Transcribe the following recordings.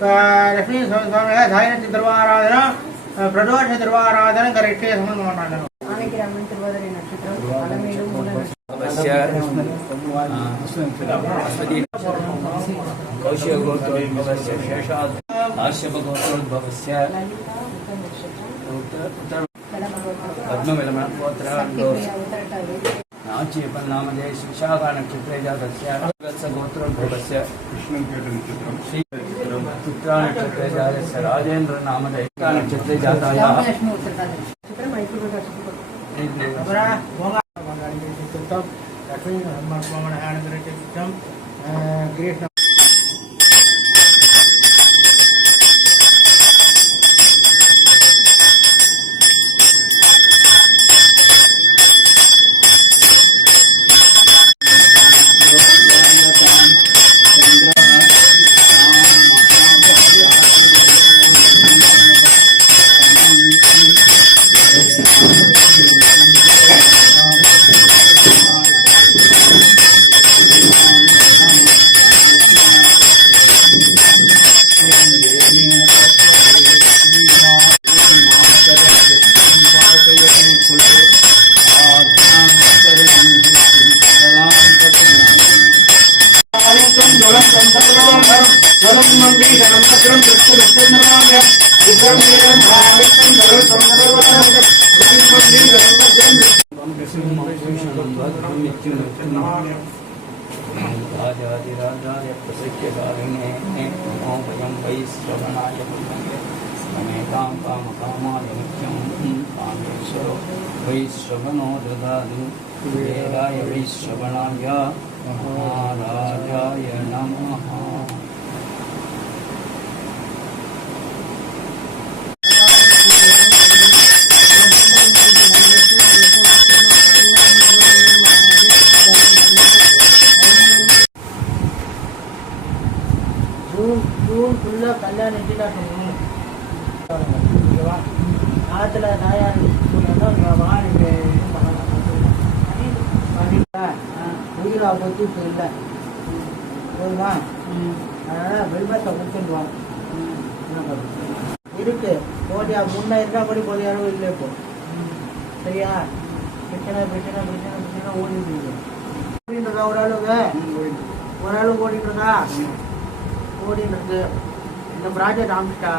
லட்சுமி சுவாமி சாயனத்தி திருவாராதனா பிரதோஷ திருவாராதன கரெக்டே சம்பந்தம் பண்ணாங்க. ஆனைக்கிராமன் திருவாதிரை நட்சத்திரம் அலமேலும் कौशिकगोत्रोद्भवस्य शेषाद् काश्यपगोत्रोद्भवस्य नाच्यपन्नामदे विशाखानक्षत्रे जातस्य वत्सगोत्रोद्भवस्य चित्रानक्षत्रे जातस्य राजेन्द्रनामदे नक्षत्रे जातायाः कृष्ण राजाधिराजाय प्रसख्यकारिणे नमो वयं वै श्रवणाय समेतां कामकामाय मुख्यं कामेश्वरो वै श्रवणो ददातु वेदाय वै श्रवणाय महाराजाय नमः. ஜூன் ஃபுல்லாக கல்யாணம் எட்டினா சொல்லணும். ஓகேவா? ஆற்றுல தாயார் சொன்னா வாங்க உயிர் ஆபத்து இப்போ இல்லை போதுமா? அதனால் வெல்வத்தை கொடுத்துருவாங்க. என்ன பண்ணுறது இருக்கு போதியா முன்னே இருந்தால் கூட போதிய அளவு இல்லை இப்போ. சரியா? பிரச்சனை பிரச்சனை பிரச்சனை பிரச்சனை ஓடிட்டு இருக்கு. ஓடிட்டுருக்கா ஓரளவு ஓடிட்டுருக்கா ஓடிட்டு இருக்கு. இந்த ப்ராஜெக்ட் ஆரம்பிச்சிட்டா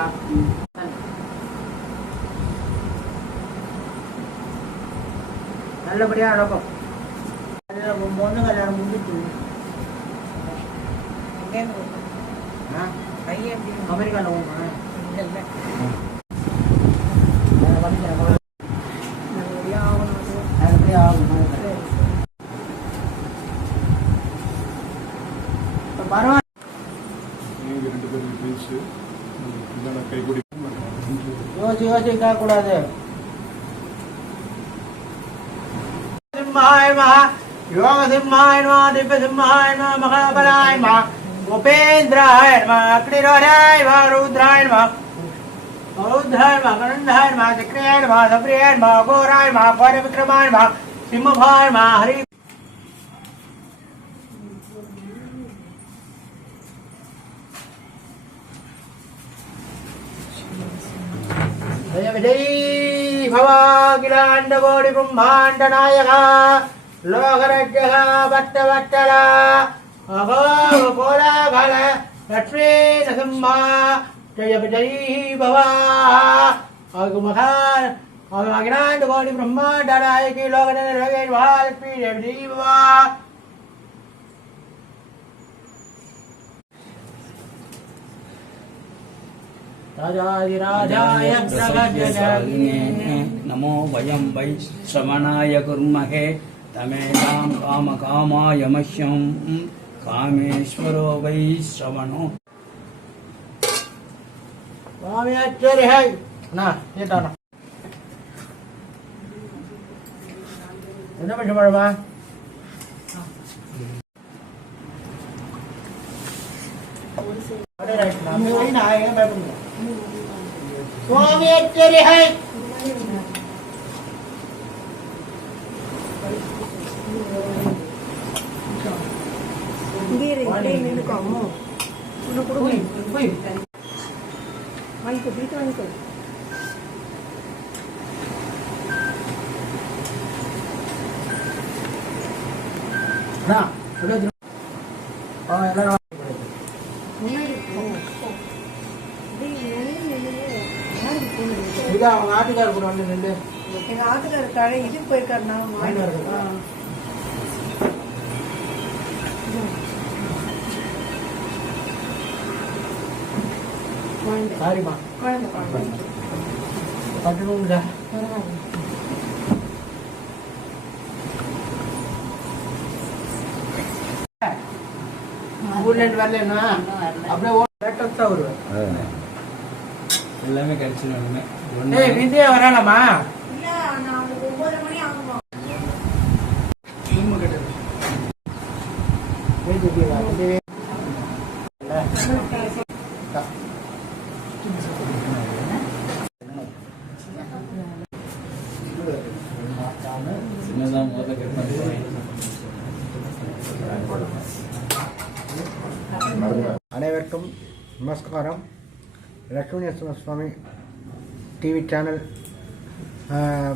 நல்லபடியாக நடக்கும். பொண்ணு கல்யாணம் முடிஞ்சிச்சு. அமெரிக்காவில் போகணும். நல்லபடியாக ஆகும். பரவாயில்ல. யோசிக்க கூடாது. சிம்மாய மகா யோக சிம்மாய நமா திவ்ய சிம்மாய நமா மகாபலாய நமா உபேந்திராய நமா அக்னிரோதாய நமா ருத்ராய நமா ருத்ராய நமா கணந்தாய நமா சக்ரியாய நமா சப்ரியாய நமா கோராய நமா கோர விக்ரமாய நமா சிம்மபாய நமா ஹரி जय भवाखिलांडकोटि ब्रह्मांड नायका लोकरक्षः भट्टभट्टला अहो कोलाहल लक्ष्मी नरसिंहा जय जय भवा अगुमहान अखिलांडकोटि ब्रह्मांड नायकी लोकरक्षः महालक्ष्मी जय जय भवा. राजाधिराजाय प्रगजशालिने नमो वयं वै श्रवणाय कुर्महे तमेतां कामकामाय मह्यं कामेश्वरो वै श्रवणो. स्वामी आचार्य है ना ये ताना என்ன பண்ண மாட்டமா अरे राइट नाम में वही ना आएगा मैं बोलूंगा स्वामी आचार्य है வாங்கிக்கோ வீட்டு வாங்கிக்கோ. எல்லாரும் முன்னாடி போ. இதா அவங்க ஆட்டுக்காரர் கூட வந்து நின்று எங்க ஆட்டுக்காரர் கடை இதுக்கு போயிருக்காரு. நான் வாங்கிட்டு வரதுக்கா? குழந்தை சாரிம்மா குழந்தை குழந்தை பட்டணும்டா. ஊர்ல இருந்து வரலன்னா அப்படியே லேட்டஸ்ட் தான் வருவேன். எல்லாமே கிடைச்சிடும். ஏய் விந்தியா வரானம்மா? இல்ல நான் 9 மணி ஆகுமா. சின்னதாக முதல்ல கட் பண்ணுறேன். அனைவருக்கும் நமஸ்காரம். லட்சுமி நரசிம்ம சுவாமி டிவி சேனல்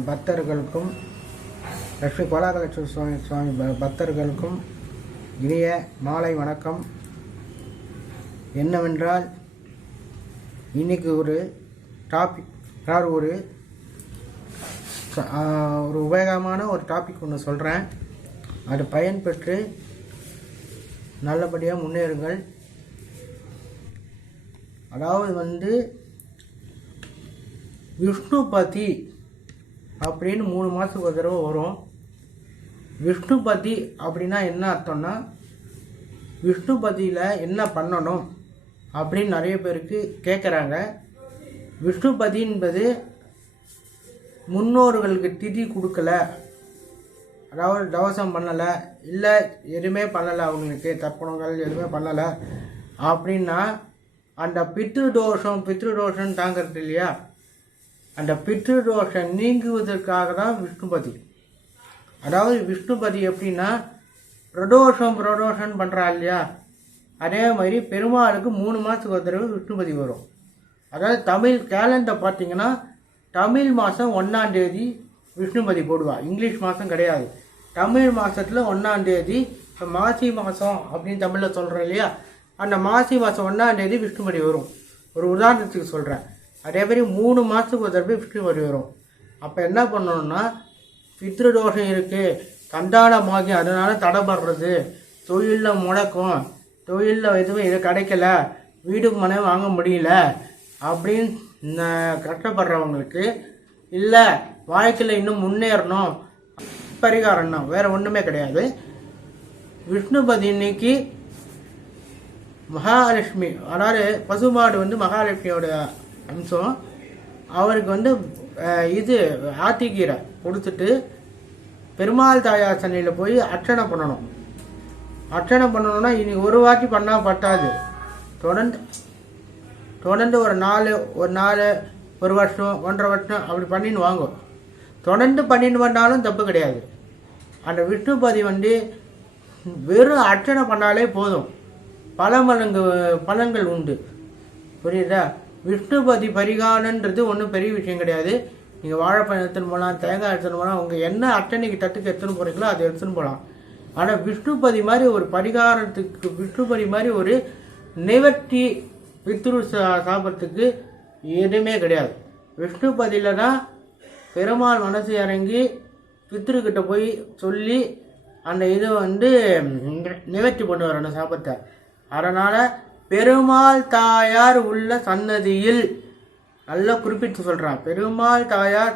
பக்தர்களுக்கும் லட்சுமி கோலாகலட்சுமி சுவாமி பக்தர்களுக்கும் இனிய மாலை வணக்கம். என்னவென்றால் இன்னைக்கு ஒரு டாபிக், அதாவது ஒரு உபயோகமான ஒரு டாபிக் ஒன்று சொல்கிறேன். அது பயன்பெற்று நல்லபடியாக முன்னேறுங்கள். அதாவது வந்து விஷ்ணுபதி அப்படின்னு 3 மாதத்துக்கு ஒரு தடவை வரும். விஷ்ணுபதி அப்படின்னா என்ன அர்த்தம்னா, விஷ்ணுபதியில் என்ன பண்ணணும் அப்படின்னு நிறைய பேருக்கு கேட்குறாங்க. விஷ்ணுபதி என்பது முன்னோர்களுக்கு திதி கொடுக்கல, அதாவது தவசம் பண்ணலை, இல்லை எதுவுமே பண்ணலை, அவங்களுக்கு தர்ப்பணங்கள் எதுவுமே பண்ணலை அப்படின்னா அந்த பித்ருதோஷம் தாங்கிறது இல்லையா, அந்த பித்ருதோஷம் நீங்குவதற்காக தான் விஷ்ணுபதி. அதாவது விஷ்ணுபதி எப்படின்னா பிரதோஷம் பண்ணுறா இல்லையா, அதே மாதிரி பெருமாளுக்கு 3 மாதத்துக்கு ஒரு தடவை விஷ்ணுபதி வரும். அதாவது தமிழ் கேலண்டர் பார்த்தீங்கன்னா தமிழ் மாதம் 1ஆம் தேதி விஷ்ணுபதி போடுவா, இங்கிலீஷ் மாதம் கிடையாது. தமிழ் மாதத்தில் 1ஆம் தேதி, இப்போ மாசி மாதம் அப்படின்னு தமிழில் சொல்கிறேன் இல்லையா, அந்த மாசி மாதம் 1ஆம் தேதி விஷ்ணுபதி வரும். ஒரு உதாரணத்துக்கு சொல்கிறேன். அதே மாதிரி 3 மாதத்துக்கு ஒரு தடவை விஷ்ணுபதி வரும். அப்போ என்ன பண்ணணும்னா, பித்ருதோஷம் இருக்குது, சந்தானமாகி அதனால் தடைபடுறது, தொழிலில் முடக்கம், தொழிலில் எதுவும் இது கிடைக்கல, வீடு மனை வாங்க முடியல அப்படின்னு கஷ்டப்படுறவங்களுக்கு, இல்லை வாழ்க்கையில் இன்னும் முன்னேறணும், பரிகாரம் தான், வேறு ஒன்றுமே கிடையாது. விஷ்ணுபதி இன்னைக்கு மகாலட்சுமி, அதாவது பசுமாடு வந்து மகாலட்சுமியோட அம்சம். அவருக்கு வந்து இது ஆத்திக்கீரை கொடுத்துட்டு பெருமாள் தாயார் சன்னியில் போய் அர்ச்சனை பண்ணணும். அர்ச்சனை பண்ணணும்னா இன்னைக்கு ஒரு வாட்டி பண்ணால் பட்டாது, தொடர்ந்து ஒரு நாலு ஒரு வருஷம் 1.5 வருஷம் அப்படி பண்ணின்னு வாங்கும். தொடர்ந்து பண்ணிட்டு வந்தாலும் தப்பு கிடையாது. அந்த விஷ்ணுபதி வந்து வெறும் அர்ச்சனை பண்ணாலே போதும், பலன்கள் உண்டு. புரியுதா? விஷ்ணுபதி பரிகாரன்றது ஒன்றும் பெரிய விஷயம் கிடையாது. நீங்கள் வாழைப்பழம் எடுத்துன்னு போகலாம், தேங்காய் எடுத்துன்னு போகலாம், உங்கள் என்ன அர்ச்சனைக்கு தட்டுக்கு எடுத்துன்னு போகிறீங்களோ அதை எடுத்துன்னு போகலாம். ஆனால் விஷ்ணுபதி மாதிரி ஒரு பரிகாரத்துக்கு, விஷ்ணுபதி மாதிரி ஒரு நிவர்த்தி பித்ரு சாபத்துக்கு எதுவுமே கிடையாது. விஷ்ணுபதியில் தான் பெருமாள் மனசு இறங்கி பித்ருக்கிட்ட போய் சொல்லி அந்த இதை வந்து நிவர்த்தி பண்ணுவார் அந்த சாபத்தை. அதனால் பெருமாள் தாயார் உள்ள சன்னதியில், நல்லா குறிப்பிட்டு சொல்கிறான், பெருமாள் தாயார்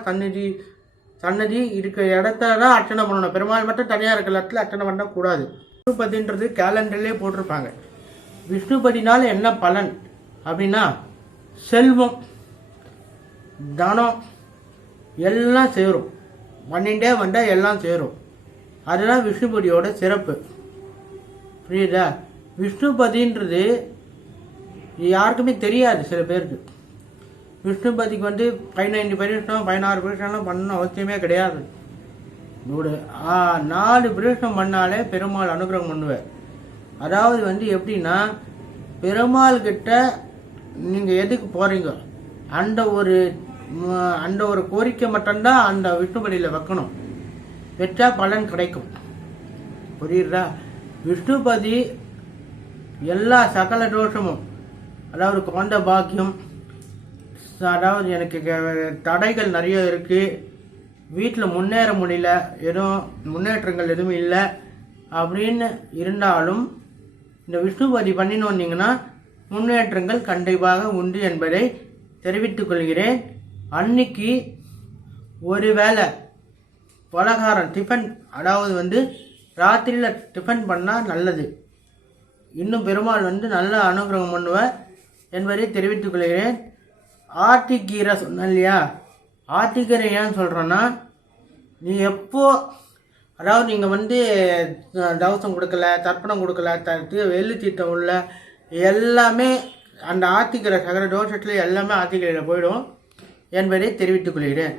சன்னதி இருக்கிற இடத்துல தான் அர்ச்சனை பண்ணணும். பெருமாள் மட்டும் தனியாக இருக்கிற இடத்துல அர்ச்சனை பண்ணக்கூடாது. விஷ்ணுபதின்றது கேலண்டர்லேயே போட்டிருப்பாங்க. விஷ்ணுபதினால் என்ன பலன் அப்படின்னா, செல்வம், தனம் எல்லாம் சேரும். பண்ணிகிட்டே வந்தால் எல்லாம் சேரும். அதுதான் விஷ்ணுபதியோட சிறப்பு. புரியுதா? விஷ்ணுபதின்றது யாருக்குமே தெரியாது. சில பேருக்கு விஷ்ணுபதிக்கு வந்து 15 பிரதட்சணம் 16 பிரதட்சணம் பண்ணணும் அவசியமே கிடையாது. 4 பிரதட்சணம் பண்ணாலே பெருமாள் அனுகிரகம் பண்ணுவார். அதாவது வந்து எப்படின்னா, பெருமாள் கிட்ட நீங்கள் எதுக்கு போகிறீங்க, அந்த ஒரு கோரிக்கை மட்டும்தான் அந்த விஷ்ணுபதியில் வைக்கணும். வச்சா பலன் கிடைக்கும். புரியுதா? விஷ்ணுபதி எல்லா சகல தோஷமும், அதாவது குழந்த பாக்கியம், அதாவது எனக்கு தடைகள் நிறைய இருக்குது, வீட்டில் முன்னேற முடியல, எதுவும் முன்னேற்றங்கள் எதுவும் இல்லை அப்படின்னு இருந்தாலும் இந்த விஷ்ணுபதி பண்ணின்னு வந்தீங்கன்னா முன்னேற்றங்கள் கண்டிப்பாக உண்டு என்பதை தெரிவித்துக் கொள்கிறேன். அன்னைக்கு ஒரு வேளை பலகாரம் டிஃபன், அதாவது ராத்திரியில் டிஃபன் பண்ணால் நல்லது. இன்னும் பெருமாள் நல்ல அனுகிரகம் பண்ணுவார் என்பதை தெரிவித்துக் கொள்கிறேன். ஆத்திக்கீரை சொன்னேன் இல்லையா, ஆத்திக்கீரை ஏன் சொல்கிறேன்னா, நீ எப்போ, அதாவது நீங்கள் தவசம் கொடுக்கல, தர்ப்பணம் கொடுக்கல, வெள்ளி தீர்த்தம் உள்ள எல்லாமே அந்த ஆத்திக்கீரை சகல தோஷத்தில் எல்லாமே ஆத்திக்கீரையில் போயிடும் என்பதை தெரிவித்துக் கொள்கிறேன்.